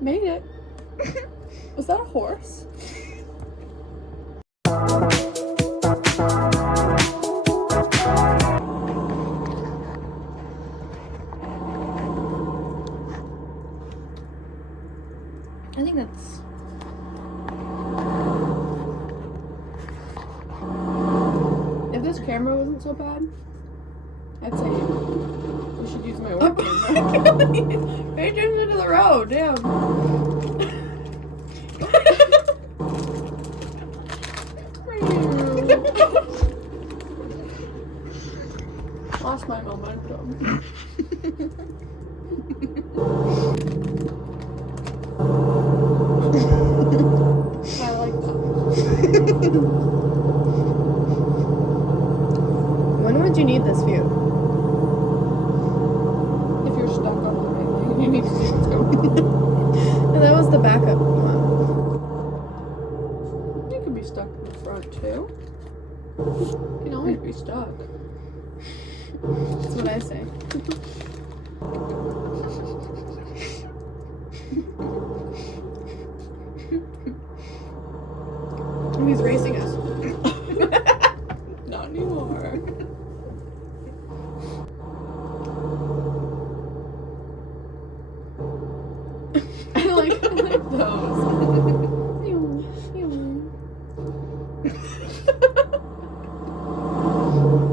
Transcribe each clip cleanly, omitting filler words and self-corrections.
Made it. Was that a horse? I think that's... If this camera wasn't so bad, I'd say we should use my work camera. Pay attention to the road, damn. Lost my momentum. I like that. When would you need this view? If you're stuck on the railing, you need to see what's going And that was the backup one. on. You can be stuck in the front too. You can always be stuck. That's what I say. Oh, he's racing us. Not anymore. I like those.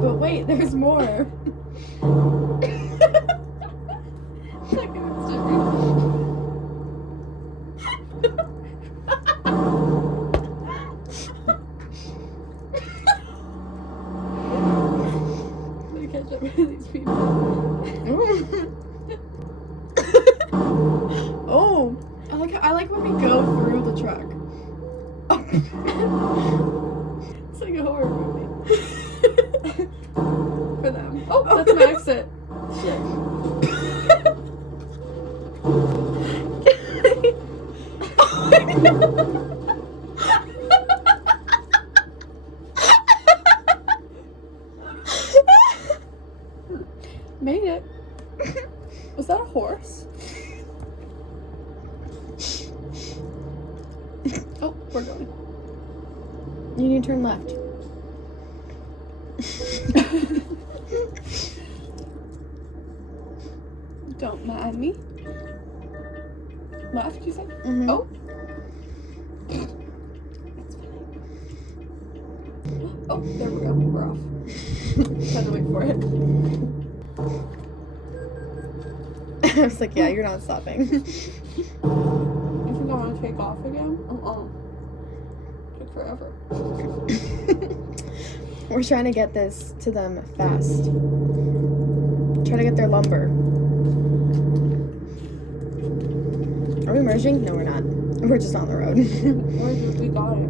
But wait, there's more. Catch up with these people. Oh, I like when we go through the truck. It's like a horror movie. For them. Oh, that's my exit. Shit. Made it. Was that a horse? Oh, we're going. You need to turn left. Don't mind me. Left, you said? Mm-hmm. Oh. That's fine. Oh, there we go. We're off. Had to wait for it. I was like, yeah, you're not stopping. You think I want to take off again? Took forever. We're trying to get this to them fast. Trying to get their lumber. Are we merging? No, we're not. We're just on the road. We got it.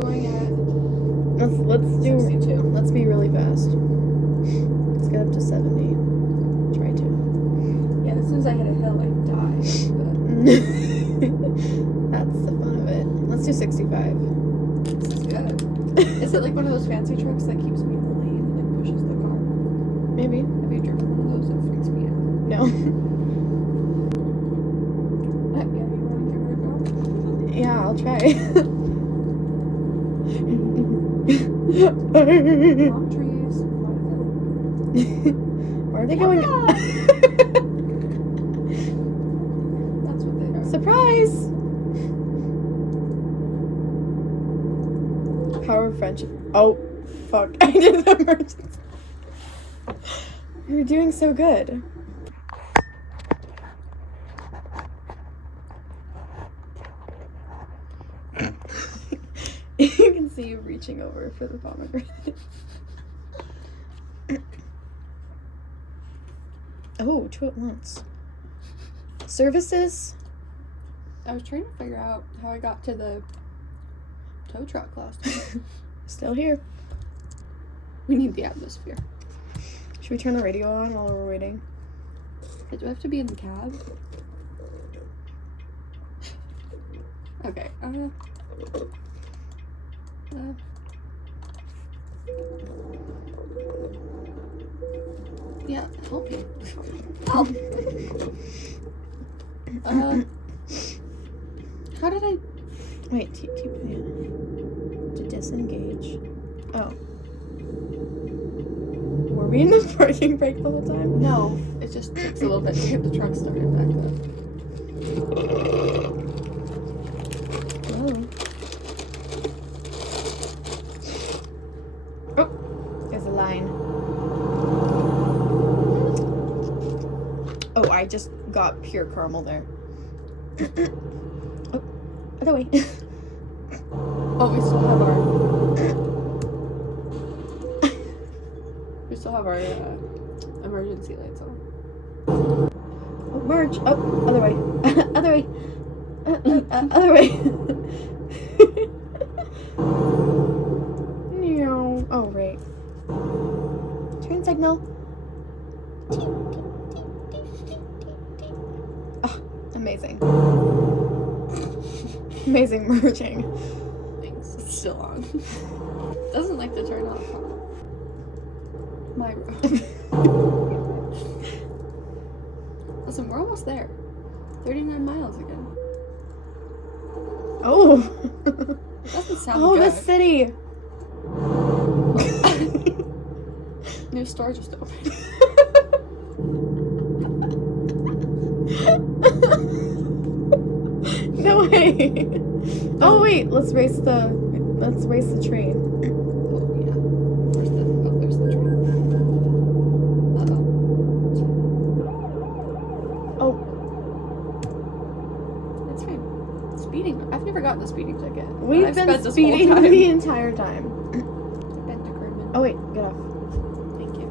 Going at Let's do 62. Let's be really fast. Let's get up to 70. Try to. Yeah, as soon as I hit a hill, I die. That's the fun of it. Let's do 65. This is good. Is it like one of those fancy trucks that keeps me in the lane and like pushes the car? Maybe. Have you driven one of those? That freaks me out. No. Yeah, you want to give it a go? Yeah, I'll try. Palm trees. Where are they going? That's what they are. Surprise! Power of friendship. Oh, fuck. I did the emergency. You're doing so good. You can see you reaching over for the pomegranate. Oh, 2 at once. Services? I was trying to figure out how I got to the tow truck last time. Still here. We need the atmosphere. Should we turn the radio on while we're waiting? Do I have to be in the cab? Okay. Yeah, help me. Help! How did I... Wait, keep yeah. To disengage. Oh. Were we in this parking brake the whole time? No, it just takes a little bit to get the truck started back up. Oh, there's a line. Oh, I just got pure caramel there. Oh, other way. Oh, we still have our emergency lights on. Oh, merge. Oh, other way. Other way. Other way. No. Oh, right. Turn signal. Oh, amazing. Amazing merging. Thanks. It's still on. Doesn't like to turn off, huh? My road. Listen, we're almost there. 39 miles again. Oh. It doesn't sound Oh, good. the city. New store just opened. No way. Oh wait, let's race the train. Oh yeah. There's the train. Oh. It's fine. Speeding. I've never gotten a speeding ticket. We've been speeding the entire time. Oh wait, get off. Thank you.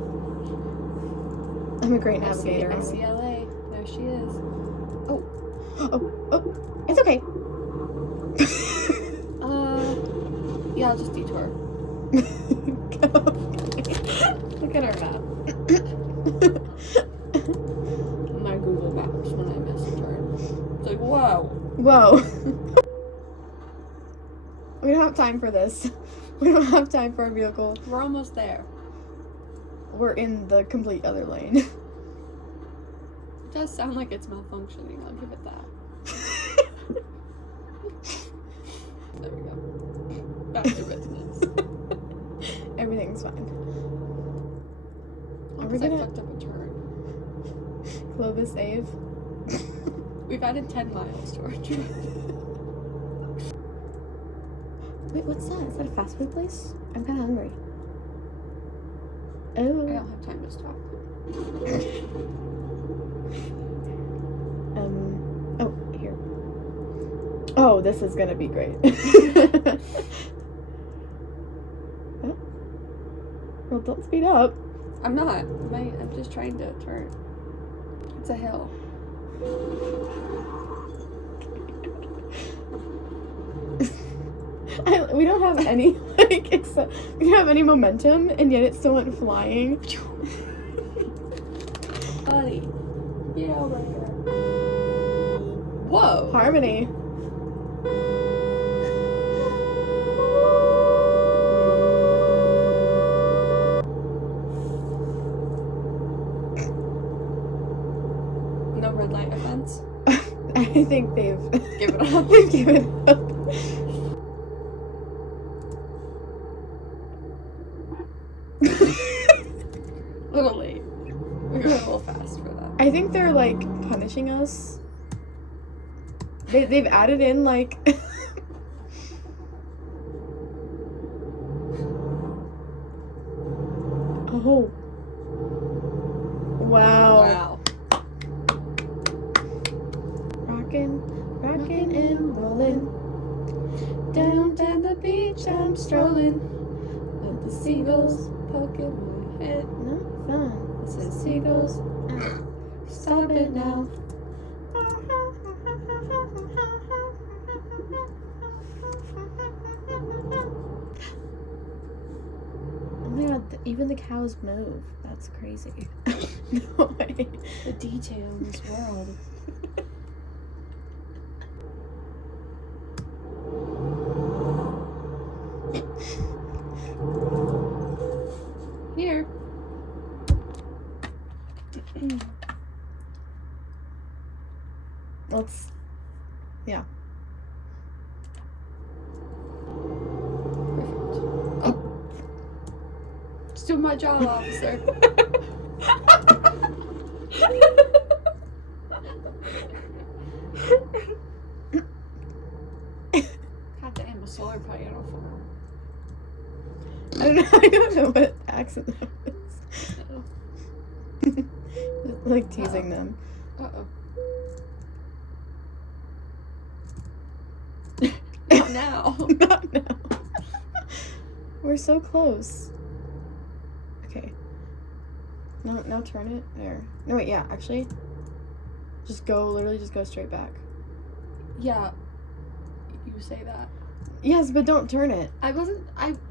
I'm a great navigator. I see LA. There she is. Oh. Oh, it's okay. Yeah, I'll just detour. Look at our map. My Google Maps when I miss a turn. It's like, whoa. Whoa. We don't have time for this. We don't have time for a vehicle. We're almost there. We're in the complete other lane. It does sound like it's malfunctioning. I'll give it that. There we go. Back to business. Everything's fine. Are we gonna fucked up a turn? Clovis save. We've added 10 miles to our trip. Wait, what's that? Is that a fast food place? I'm kind of hungry. I Oh. don't have time to stop. Oh, here. Oh, this is gonna be great. Oh. Well, don't speed up. I'm not. I'm just trying to turn. It's a hill. We don't have any, like, except we don't have any momentum, and yet it still went flying. Buddy, get over here. Whoa. Harmony. No red light offense. I think they've Give it up. They've given up. A little late. We were a little fast for that. I think they're like punishing us. They've added in like oh. Wow. Rockin' and rollin'. Down the beach I'm strolling. With the seagulls poking my head. No fun. It says seagulls. Stop it now. Oh my god, even the cows move. That's crazy. No way. The detail in this world. Let's, yeah. Oh. Just doing my job, officer. God damn, a solar panel farm. I don't know what accent that was. Just like teasing them. Uh-oh. Not now. Not now. We're so close. Okay. No, now turn it. There. No, wait, yeah, actually. Literally just go straight back. Yeah. You say that. Yes, but don't turn it.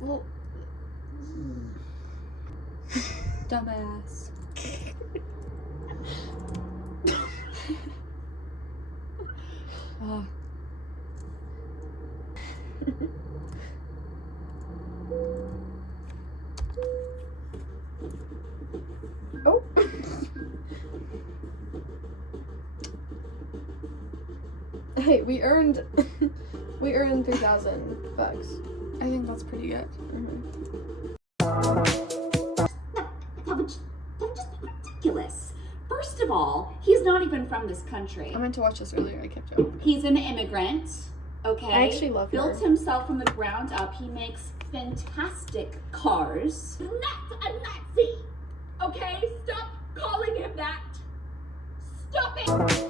Well. Dumbass. Oh. Hey, we earned 3,000 bucks. I think that's pretty good. That would just be ridiculous. First of all, he's not even from this country. I meant to watch this earlier. I kept it open. He's an immigrant, okay? I actually love her. Built himself from the ground up. He makes fantastic cars. Not a Nazi, okay? Stop calling him that. Stop it.